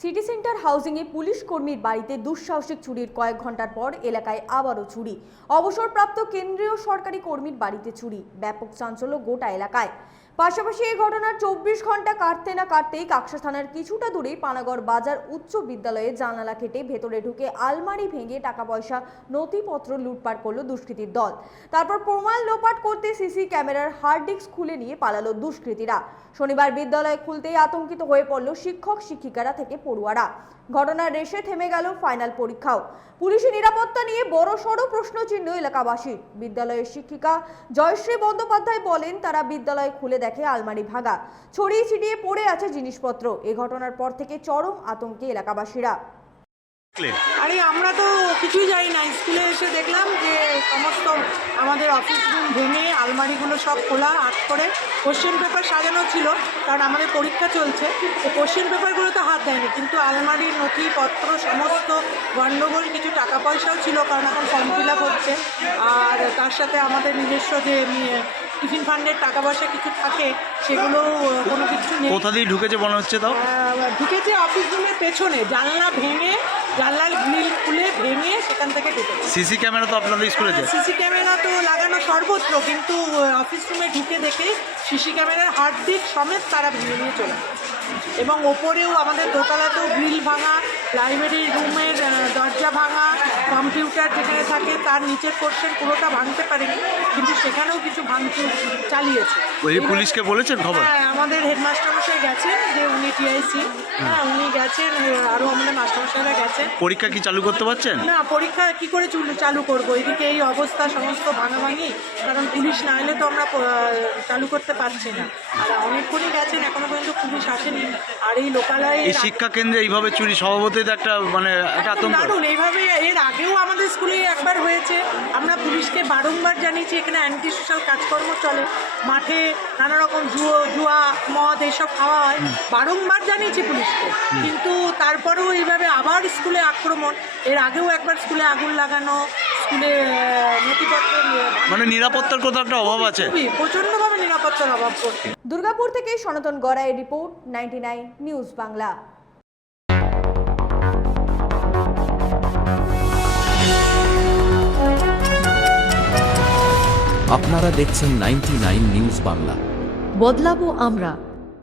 City centre হাউজিংয়ে police কর্মীর বাড়িতে দুঃসাহসিক চুরির কয়েক ঘন্টার পর এলাকায় আবারও চুরি। অবসরপ্রাপ্ত কেন্দ্রীয় সরকারি কর্মীর বাড়িতে চুরি, ব্যাপক চাঞ্চল্য গোটা এলাকায়। পাশাপাশি এই ঘটনার 24 ঘন্টা কাটতে না কাটতেই কাকসা থানার কিছুটা দূরেই পানাগড় বাজার উচ্চ বিদ্যালয়ে জানালা কেটে ভেতরে ঢুকে আলমারি ভেঙে টাকা পয়সা নথিপত্র লুটপাট করলো দুষ্কৃতীর দল। তারপর প্রমাণ লোপাট করতে সিসি ক্যামেরার হার্ড ডিস্ক খুলে নিয়ে পালালো দুষ্কৃতীরা। শনিবার বিদ্যালয় খুলতেই আতঙ্কিত হয়ে পড়ল শিক্ষক শিক্ষিকারা থেকে পড়ুয়ারা। ঘটনার রেশে থেমে গেল ফাইনাল পরীক্ষাও। পুলিশের নিরাপত্তা নিয়ে বড়সড় প্রশ্নচিহ্ন এলাকাবাসীর। বিদ্যালয়ের শিক্ষিকা জয়শ্রী বন্দ্যোপাধ্যায় বলেন, তারা বিদ্যালয় খুলে দেখে আলমারি ভাঙা, ছড়িয়ে ছিটিয়ে পড়ে আছে জিনিসপত্র। এই ঘটনার পর থেকে চরম আতঙ্কে এলাকাবাসীরা। আরে আমরা তো কিছুই জানি না, স্কুলে এসে দেখলাম যে সমস্ত আমাদের অফিস রুম ভেঙে আলমারিগুলো সব খোলা আট করে কোশ্চেন পেপার সাজানো ছিল, কারণ আমাদের পরীক্ষা চলছে। তো কোশ্চেন পেপারগুলো তো হাত দেয়নি, কিন্তু আলমারির নথিপত্র সমস্ত গণ্ডগোল, কিছু টাকা পয়সাও ছিল, কারণ এখন ফর্ম ফিল আপ হচ্ছে। আর তার সাথে আমাদের নিজস্ব যে টিফিন ফান্ডের টাকা পয়সা কিছু থাকে, সেগুলো কোনো কিছু নেই। কোথা দিয়ে ঢুকেছে মনে হচ্ছে? তাও ঢুকেছে অফিস রুমের পেছনে, জানলা ভেঙে, জানলার গ্রিল খুলে ভেঙে সেখান থেকে ঢুকেছে। সিসি ক্যামেরা তো আপনাদের স্কুলে যায়? সিসি ক্যামেরা তো লাগানো সর্বত্র, কিন্তু অফিস রুমে ঢুকে দেখে সিসি ক্যামেরার হার্ড ডিস্ক সমেত তারা ভেঙে নিয়ে চলে গেছে। এবং ওপরেও আমাদের দোতলাতেও গ্রিল ভাঙা, লাইব্রেরি রুমের দরজা ভাঙা, কম্পিউটার যেখানে থাকে তার নিচের পোর্শন পুরোটা ভাঙতে পারেনি, কিন্তু সেখানেও কিছু ভাঙচুর চালিয়েছে। ওই পুলিশকে বলেছেন খবর? হ্যাঁ, আমাদের হেডমাস্টারমশাই গেছেন, যে উনি টিআইসি, হ্যাঁ উনি গেছেন, আরও আমাদের মাস্টারমশাইরা গেছেন। পরীক্ষা কি চালু করতে পারছেন? না, পরীক্ষা কি করে চালু করবো? এদিকে এই অবস্থা, সমস্ত ভাঙাভাঙি, কারণ পুলিশ না এলে তো আমরা চালু করতে পারছি না। আর অনেকক্ষণই গেছেন, এখনো পর্যন্ত পুলিশ আসেনি। আর এই লোকালয়ে এই শিক্ষা কেন্দ্রে এইভাবে চুরি স্বভাবতই একটা একটা আতঙ্ক। দারুণ। এইভাবে এর আগেও আমাদের স্কুলে একবার হয়েছে। আমরা পুলিশকে বারংবার জানিয়েছি, এখানে অ্যান্টি সোশ্যাল কাজকর্ম চলে, মাঠে নানা রকম জুয়া মদ এইসব খাওয়া হয়, বারংবার জানিয়েছি পুলিশকে, কিন্তু তারপরেও এইভাবে আবার স্কুলে আক্রমণ। এর আগেও একবার স্কুলে আগুন লাগানো, স্কুলে নথিপত্র মানে নিরাপত্তার কোথাও একটা অভাব আছে, প্রচণ্ডভাবে নিরাপত্তার অভাব করছে। দুর্গাপুর থেকে সনাতন গড়াইয়ের রিপোর্ট, 99 নিউজ বাংলা। আপনারা দেখছেন 99 নিউজ বাংলা। বদলাবো আমরা।